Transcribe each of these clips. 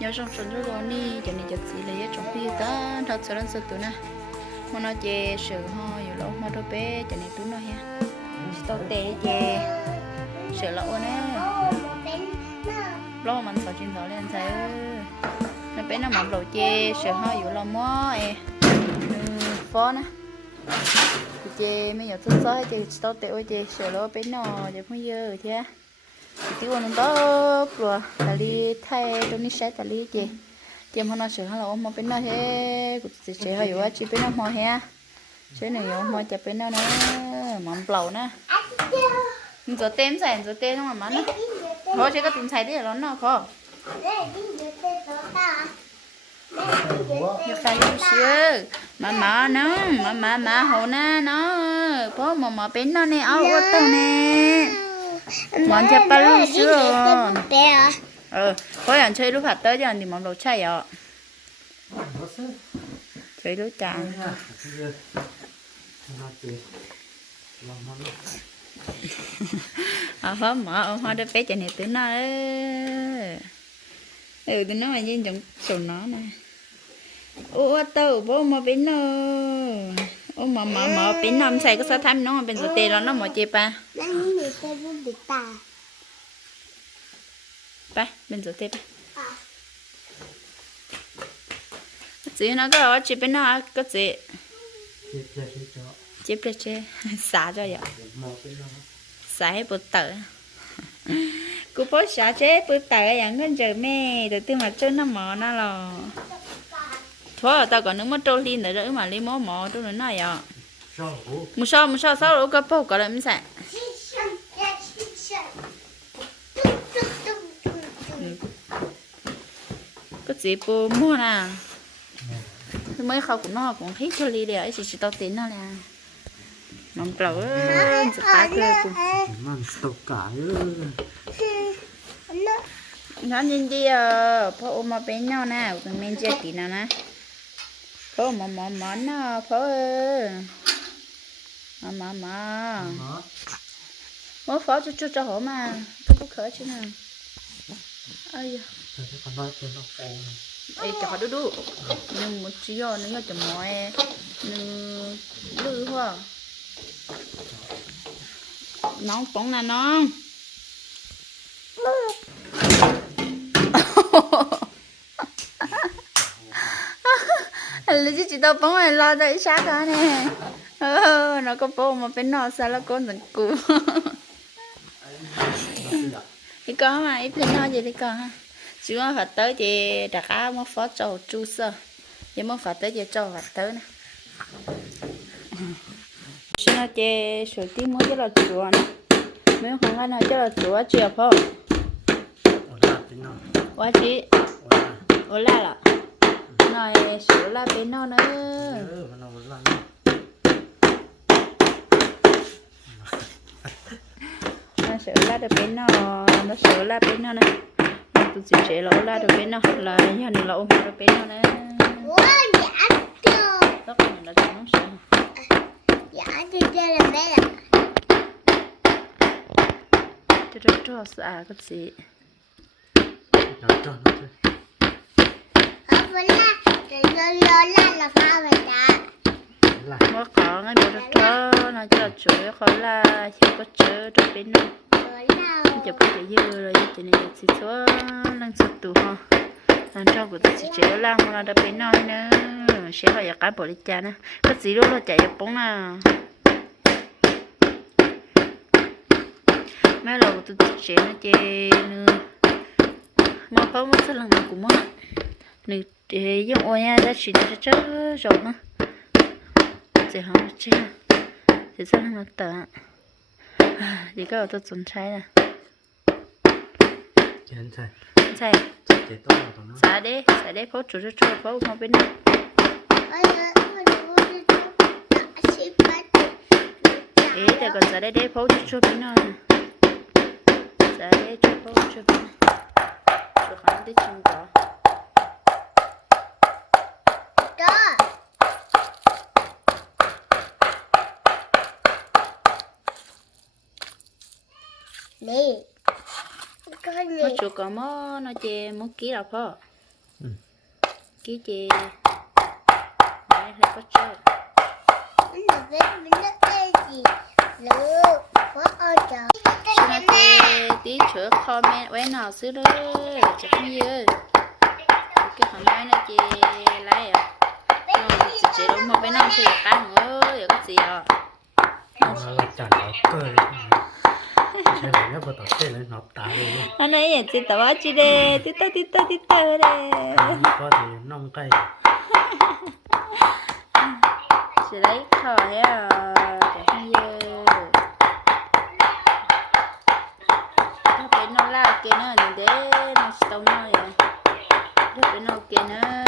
nhớ trong sân rồi đó nè cho nên giờ gì là trong bia ta thật sự là sự tụi nè mà nó chè sự ho rồi lỗ mà đôi bé cho nên tụi nó ha tao tè chè sự lỗ nè. Lo mình sợ chuyện rõ lên thấy nó bé nó mặc đồ chè sự ho rồi lỗ mó e phó nè. Chè mấy giờ thức sớm chè tao tè ôi chè sự lỗ bé nò, giờ không dơ chứ tiêu nó đó rồi. Tại đi thay cho đi sẽ tại đi chị chị mà nó sửa hay là ôm bên nó thế chị sẽ hay quá, chị bên nó mò he chế này ôm mò chặt bên nó nó mắm bầu nè giờ tem xài, giờ tem không mà nó khó chỉ có tìm xài đi là nó khó. Giờ xài đi xưa mà mà nó, mà mà mà hồ na nó. Có mà mà bên nó nè áo ô tô nè món chả bao lâu xưa ờ có anh chơi lúc hạt tới cho anh thì món đồ chay ạ. Chơi lúc chả. À hôm mà ông hoa đã bé chạy này tới nó ừ từ nó mà nhìn trong sổ nó nè ô tàu bố mà bên nó ô mà mà mà bên nằm xài cái sao tham nó bên rồi tê nó nó mà chê ba? Ba bên rồi tê ba. Chị nó có chị bên nó có chị chị bên chị xả cho vậy. Xả hết bột tờ. Cú bố xả chế bột tờ vậy con chờ mẹ rồi tôi mà chơi nó mò nó rồi thôi tao còn nước mất trôi lên nữa mà lấy mỏ mỏ trôi nữa này à. Một sao một sao sao cái bố có làm sao cái gì bố mua nè? Mới khâu của nó cũng hết cho đi đấy chỉ chỉ tao tiền nó là mong cầu sẽ phá cơ cũng Man stop cả nó nhìn đi mình nào nè phô mà mà mà nó phô mà mà mà. Mỗi phó cho cho cho họ mà. Tôi có khởi chứ nào nó khổ ê cho họ đu đu. Nhưng một chỉ do nữa cho mọi nhưng lư hoa nóng bóng nè nó là chỉ tao bóng này lo tới sát đó nè. Ờ nó có bố mà bên nó sao là con thằng cụ thì có mà ít bên nó gì thì có. Ha chỉ mà phải tới thì đặt áo mà phó cho chú sơ. Nhưng mà phải tới thì cho phải tới nè. Xin nó chê sửa tim mới cho là chúa nè. Mấy không ăn nào cho là chúa chưa phô quá chị Ủa là là nói sửa là bên nó nữa. Ừ, nó vẫn là nó sửa là được bên nó nó sửa là bên nó nè nó tụi chị chế lỗ là được bên nó là nhà này là ôm được bên nó nè tất cả là chúng nó sửa cho cho cho xa cái gì Nó cho nó Là mà có cái đồ đó cho nó cho chuối khó là chỉ có chớ được bên nó chụp cái gì rồi cho nên chỉ số năng suất tụ ha làm cho của tôi chỉ chế làm mà được bên nó nữa. Sẽ phải cái bộ lịch cha nè cái gì đó là chạy bóng nè mấy lần của tôi chỉ chế nó chơi nữa. Mà có một số lần mà cũng mất để dùng ôi nha đã chỉ cho chớ rồi nữa chỉ không chơi thì sao nó tờ. Thì cái tôi chuẩn trái Chén chơi trái là nó. Xả đi xả đi phố chủ cho cho phố không biết nữa ý thì còn xả đi đi phố cho cho biết nữa xả đi cho phố cho biết cho hắn đi chung đó Nè. Con nó gì chụp có mó nó chê mó ký đâu phơ Ừ. ký chị đây là có chơi Mình được biết mình được cái gì? Lỡ Có ở chợ xin nó chị tí chữa comment quay nào xứ đó chứ không ơi cái hôm nay nó chị lấy à. Chị chị đúng một bên chị cá nữa rồi cái gì à. Nó là chả nó cơ anh ấy à chị tao chị đây tí tao tí tao tí tao đây có thì nông cây chị lấy khờ hết à không gì nó bên nó lao kia nữa để nó tông nó vậy nó nó kia nữa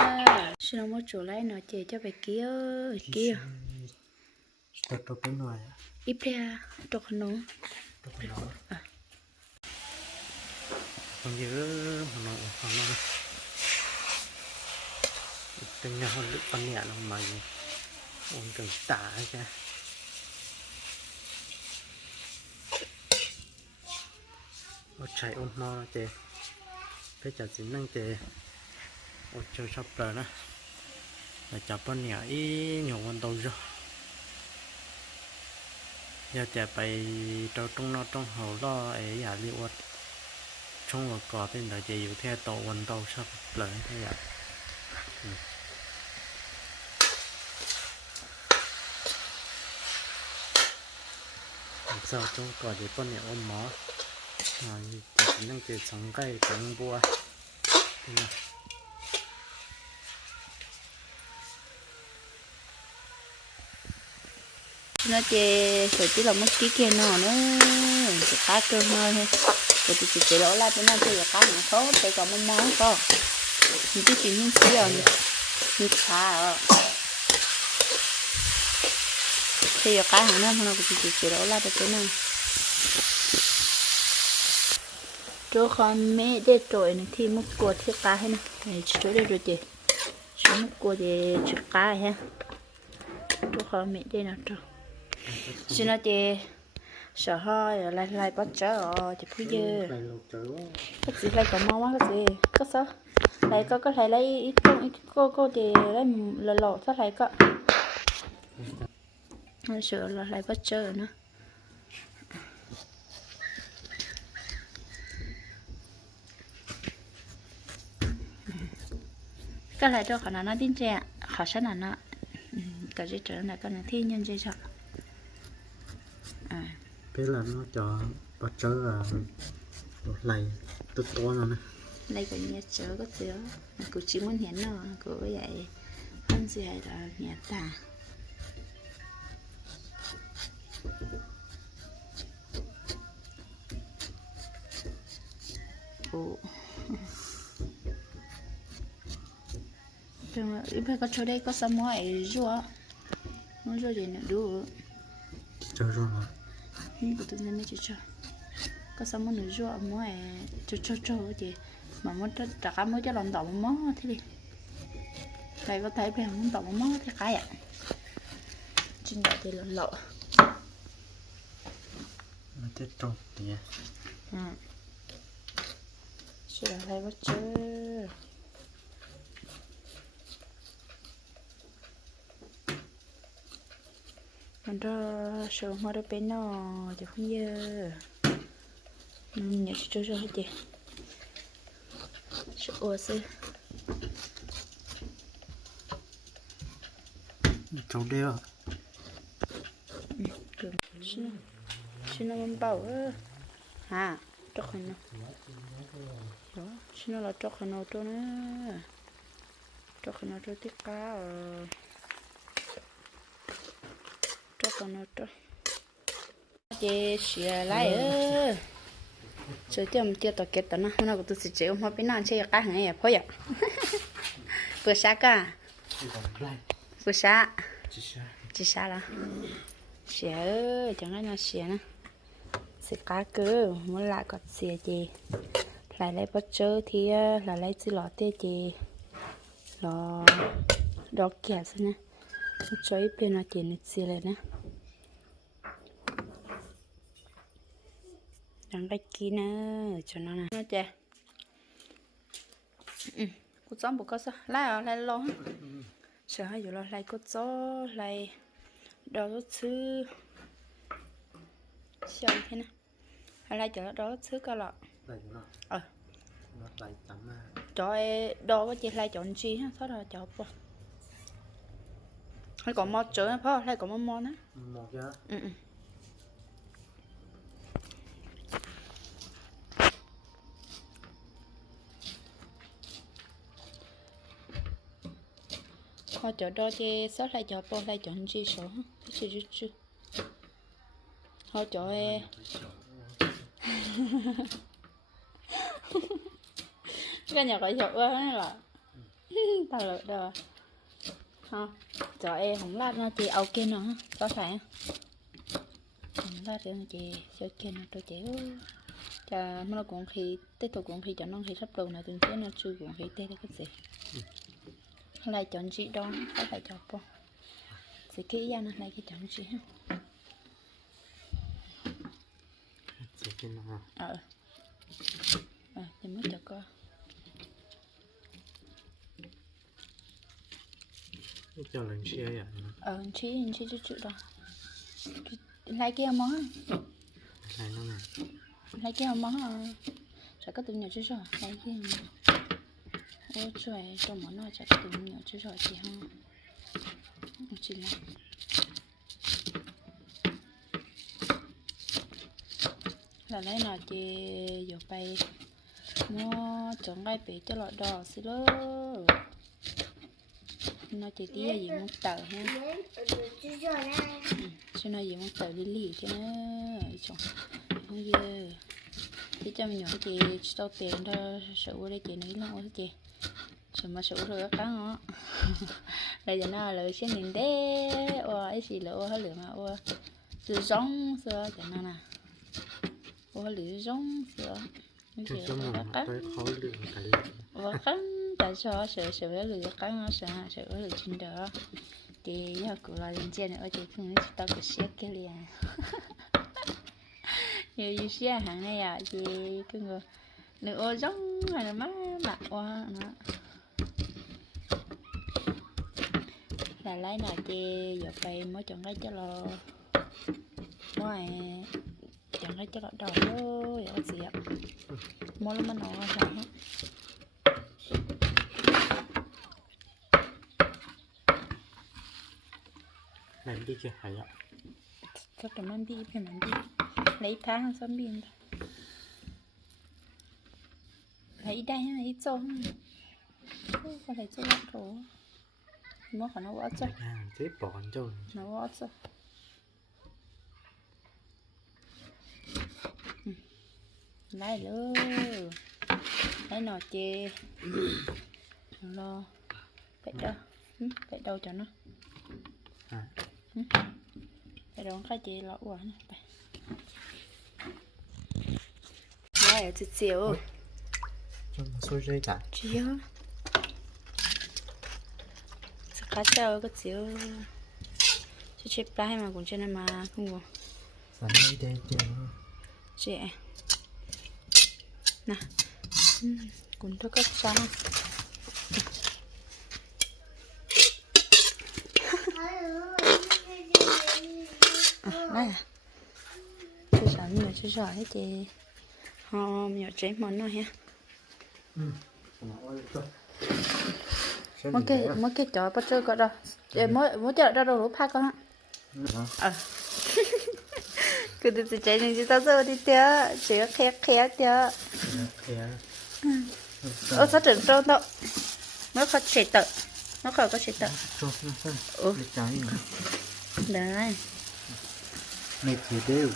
xin nó mua chỗ lấy nó chị cho bài kia kia. tôi tôi bên ngoài ít ra trọc nó tôi bên đó còn nhớ mà nó còn nó từng nhà hơn được con nhẹ nó mày Ôn từng tả chứ. Ô chạy ôn mò nó chê bây giờ chỉ năng chè ô chơi sắp rồi đó. Là chọc con nhẹ ý nhiều con đầu rồi. อยากจะไปตราต้งนอตรงเห่าล่อไอ้อยากเรียกว่าช่องประกอเป็นเราจะอยู่แค่โตวันโตชอบเหลือยขยับเจ้าจงก่อนเดี๋ยวป้อนเนี้ยอมหมอจับนั่งเจ็ดสองใกล้ถึงบัวนะ nó chè sợi chỉ là mất ký kia nó nó chỉ cá cơm thôi thôi. Rồi thì chỉ chỉ lỗ lại bên nó chơi là cá nó tốt thì còn mong món có những cái chuyện như xí rồi như cá ở thì giờ cá hàng năm nó cũng chỉ chỉ lỗ lại cái nó chỗ con mẹ để trội này, thì mất cua thì cá hết này. Chỗ đây rồi chị chỗ mất cua thì chỗ cá ha chỗ con mẹ đây nào trội xin nó chị sợ hơi rồi lại lại bắt chở rồi thì phu dơ các chị cái gì? Lại có mau quá, cái gì? Có sao? Lại có có thể lấy ít con ít cô cô thì lấy lò lò sao lại có. Sợ là lại bắt chở nữa. Cái này cho khả năng nó tin trẻ khả sẽ là nó ừ, cái gì trở lại cái này thiên nhân dây chọn. Thế là nó cho bắt chớ là lầy tốt to nó nè. Đây có nhà chớ có đó cô chỉ muốn hiến nó cô vậy không gì hay là nhà ta ồ. Nhưng mà ít có chỗ đây có sao mua ấy rùa mua rùa gì nữa đủ chớ rồi nhưng của tôi nên chỉ cho có sao muốn nữa rùa muốn à cho cho cho gì mà muốn cho trả cả mới cho lòng tàu mó thế đi đây có thấy phải muốn tàu mó thế cái ạ trên đại thì lộn lộ nó chết trộn nhỉ ừ sẽ là đây bắt chứ mình cho sườn hoa đôi bên nó thì không ừ, nhớ cho cho hết chị. Sợ ủa sư. Trâu đeo xin xin nó mình bảo ơ. À cho khăn nó đó xin nó là cho khăn nó cho nó cho khăn nó cho tiết cá ờ khăn nó cho chị xìa lại ơ chơi tiệm tiệm tao kết tao nó. Hôm nào cũng tôi sẽ chơi hôm bên nào chơi cá hàng này phải vậy bữa sáng cả lầy bữa sáng chỉ sao là xìa chẳng ai nào xìa nè xìa cá cơ muốn lại còn xìa gì lại lấy bắt chớ thì ờ, là lấy chỉ lọ tê gì lọ đó kẹt xem nè. Ít bên nó tiền xìa lại nè đang cái kia nè cho nó nè nó chè ừ cú chó bộ có sao? Lại à lại lo ha sợ hay rồi lại cú chó lại đó chứ sao thế này hay lại chờ đó chứ cả lọ. Ờ. À cho đó có chỉ lại chọn chi ha thôi là chọn bộ hay còn mò chở phải hay còn mò mò nữa. Một giờ ừ họ chọn đó chứ sót lại chọn bộ lại chọn chi số cái gì chứ họ chọn em. cái nhà gọi chọn quá là tao lỡ đâu ha cho em không lát nó chị kia nữa có phải không? Lát nữa chị cho kia nó tôi chị chà mà nó cũng khi tết tôi cũng khi cho nó khi sắp đầu này tuần trước nó chưa cũng khi tết cái gì lại chọn chị đó. Có phải chọn không? Sẽ kỹ ra nó lại cái chọn chị ha. Cái nó ờ. Ờ thì mới cho coi cho lần xe vậy ờ anh chị anh chị chú chú đó. Lại kia món này nó này lấy cái món ờ, sẽ có từng nhiều chứ rồi lấy cái ô trời cho món nào chặt có nhiều chứ rồi chị không. Chị là là lấy nào chị vô bay. Nó chọn ngay bị cho loại đỏ xí lơ. Nó chỉ tí gì muốn tờ ha. Ừ, cho nó gì muốn tờ đi lì cho nó chọn không dơ thì cho mình nhỏ chị tao tiền đó sợ đây chị nấy nó chị nó lời xin nhìn đế ô ấy gì lỡ hơi lửa mà ô. Từ giống xưa cho nó nè. Ô lửa giống xưa. Cái cái gì giống đó nó cắn phải khó lượng cái lượng và cắn tại sao sợ sợ với lửa cắn nó sợ sợ với lửa chín đó thì giờ cụ là trên nữa thì không biết tao cái xe kia liền như như xe hàng này à thì cái người nữ ô giống hay là má lạ quá nó là lấy nào chị giờ phải mới chọn cái cho lo mới chọn cái cho lo đầu đó vậy gì ạ mua lắm nó nói sao hết này đi kia hay ạ. Cho tụi mình đi phải mình đi. Lấy tháng xong biên lấy đây lấy chỗ có lấy chỗ lắm mua khả năng quá chỗ à thế bỏ cho nó quá chỗ lấy luôn lấy nọ chê lo. Cái đâu. Ừ, cái đâu cho nó. À cái đâu khai chê lọ này Đây. lấy ở xíu cho dây chặt Chiếu Khá chào cái chiếu Chứ chếp lại mà cũng này mà không có và đây đây đây Chị Nè Cũng thôi các cháu Đây à Chú sợ nhiều chú sợ hết chị Họ nhiều chế món nào ha mỗi cái mỗi cái chó bắt chơi có đâu mỗi mỗi chợ đâu đâu pha con ờ cứ từ từ chạy nên chúng ta giờ đi tiêu chỉ có khé khé tiêu ô sao trưởng trâu đâu? Nó khó chạy tự nó khỏi có chạy trái này đấy. Này thì đều.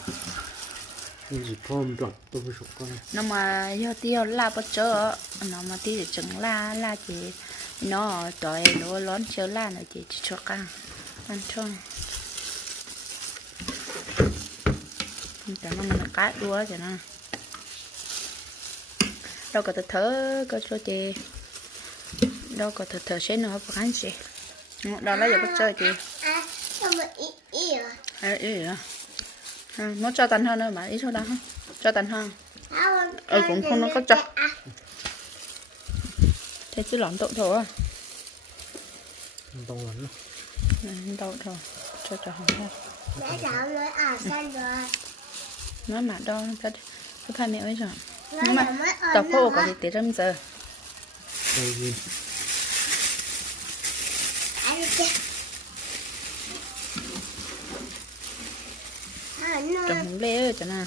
Cái gì thơm rồi tôi phải sụp con. Nó mà do tiêu la bắt chơi. Nó mà tiêu trứng la la chỉ nó trời nó lớn chơi la nó chỉ cho căng ăn thôi chẳng nó mình cá đua cho nó đâu có thật thở có cho chị đâu có thật thở sẽ nó không có gì đó là giờ bắt chơi chị À, rồi? ý à nó cho tàn hơn nữa mà ít thôi đó cho tàn hơn Ừ, cũng không nó có cho. Thế chứ lỏng tậu thổ à đông lắm tậu thổ cho cho hỏng ra Mẹ cháu nói à xanh rồi. nó mà đo cái cái thay mẹ ấy rồi Mẹ nhưng mà nữa. khô có thể tới trăm giờ. Đây gì đi. À, nó- trồng lê cho nào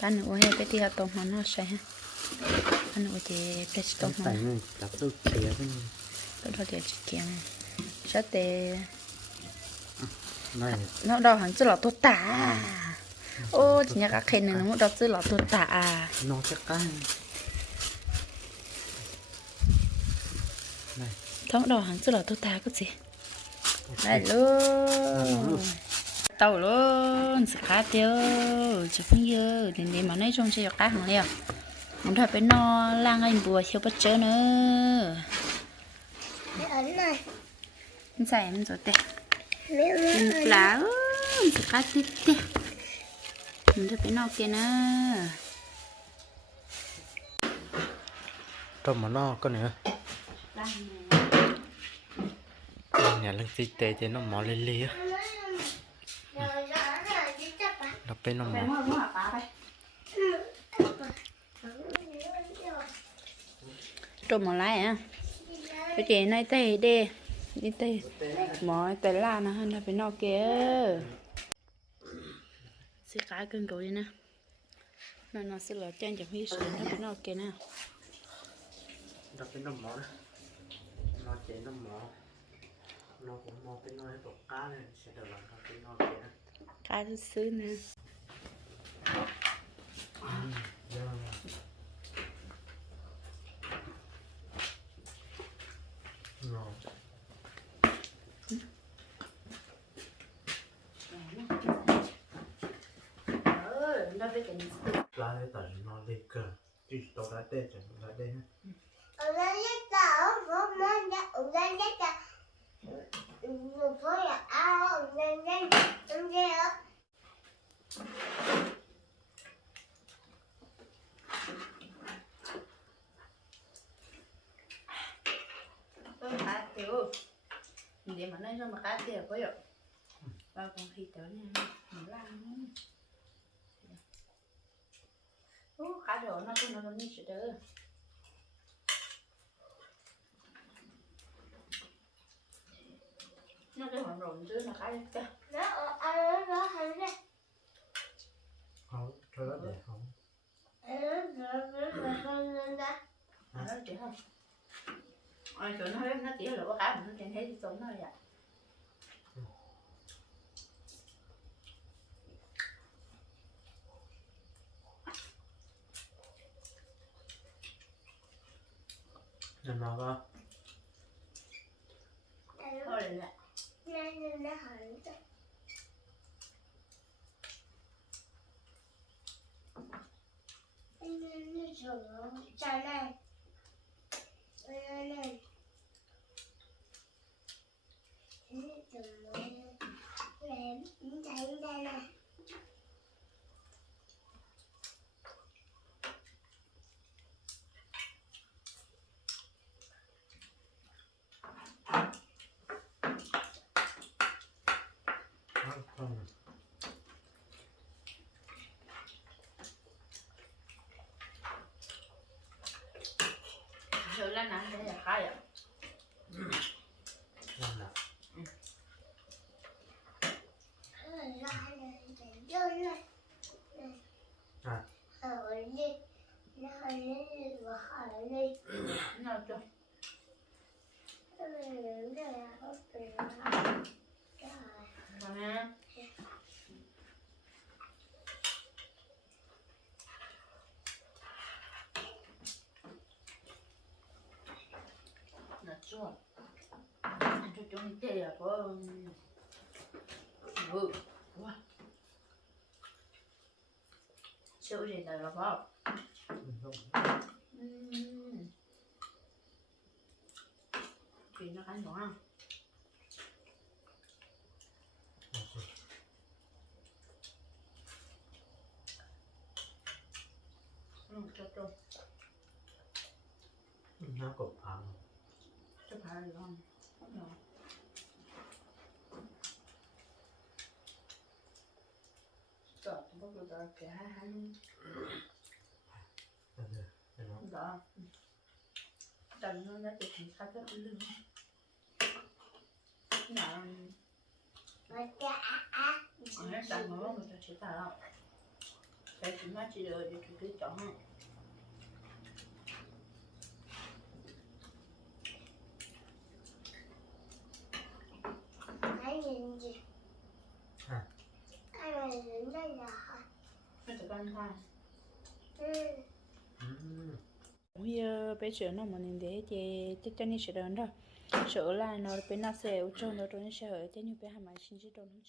có trước cả trồng Mẹ cháu một đây, cái tờ lông. nó còn không lên thà Cái tờ nó lông. bị chế qua cá tiêu không lê không sao anh biết mình nào trồng ta nữa hay cái tia tôm mà nó sẽ ta nữa thì cái tôm mà tại này đặt tôi kia cái cái đó thì chỉ kiện sẽ tệ này nó đau hẳn chứ là tốt tả ô chỉ nhắc cái này nó đau chứ là tốt tả nó chắc cái này thông đau hẳn chứ là tốt tả cái gì đây luôn tàu luôn sẽ khá tiêu chỉ không dơ thì để mà nói chung sẽ cá hàng liều muốn thật bên nó lang anh bùa siêu bất chớ nữa Mẹ ấn này. mình xài mình rồi tệ Mẹ mẹ mình ấn. lá mình sẽ cá tít tít mình thật bên nó kia nữa trong mà nó có nữa nhà lưng tê tê thì nó mỏ lên lia nó bên nó mỏ trộm một lái à? Cái chị này tê đê. Đi tê. Mỏi tê la nó hơn là phải nọ kia. Sẽ cá cân cầu đi nè. Nó nó sẽ lọt chân chẳng huy sửa nó phải nọ kia nè. Nó bên nó mỏ nó chạy nó mỏ. Nó cũng mỏ bên nó hết bột cá này sẽ được làm nó bên nó kia cá thứ xứ nè. nó cái nó đã đê chẳng đã đê Ở đây nhất tao, có món nhất, ở đây nhất tao. Một phố là áo, ở đây nhất, ở đây á. tôi cá tiêu để mà nói cho mà cá tiêu có được và còn khi tới nè mình làm Ô, cá đồ nó cũng nó như thế đó nó cái hoàn rộn chứ là cá cái Nó ở ở đó hành đây. không cho nó để không. Ở đó, ở đó, ở đó, ở đó. nó chỉ không ai tụi nó nó chỉ là có cá mà nó chẳng thấy tụi nó vậy nên nó có Ở đó, thôi lại đây, đây, đây, hành đây. Đây, đây, đây, chỗ đó, Calma. Chỗ, cho chúng chơi à có ừ. ừ. Quá gì này là có Ừm. Chị nó ăn ngon. Ừ, cho nó cột phẳng chấp phải rồi không không rồi Trời, tôi bắt được rồi, hai hai luôn đó đành nó đã được thành khai cái lưng nè, Mà cha á á. nó đành nó người ta chỉ tạo cái chúng nó chỉ được để chúng cứ chọn Cái nhìn gì? À. Ai mà nhìn đây là nó chỉ con thôi Ừ. bây giờ bây giờ nó mình để thì chắc chắn sẽ đơn đó. Sợ là nó bên nó sẽ ở trong đó trong nó sẽ ở trên như bên hàng mà xin chỉ trong nó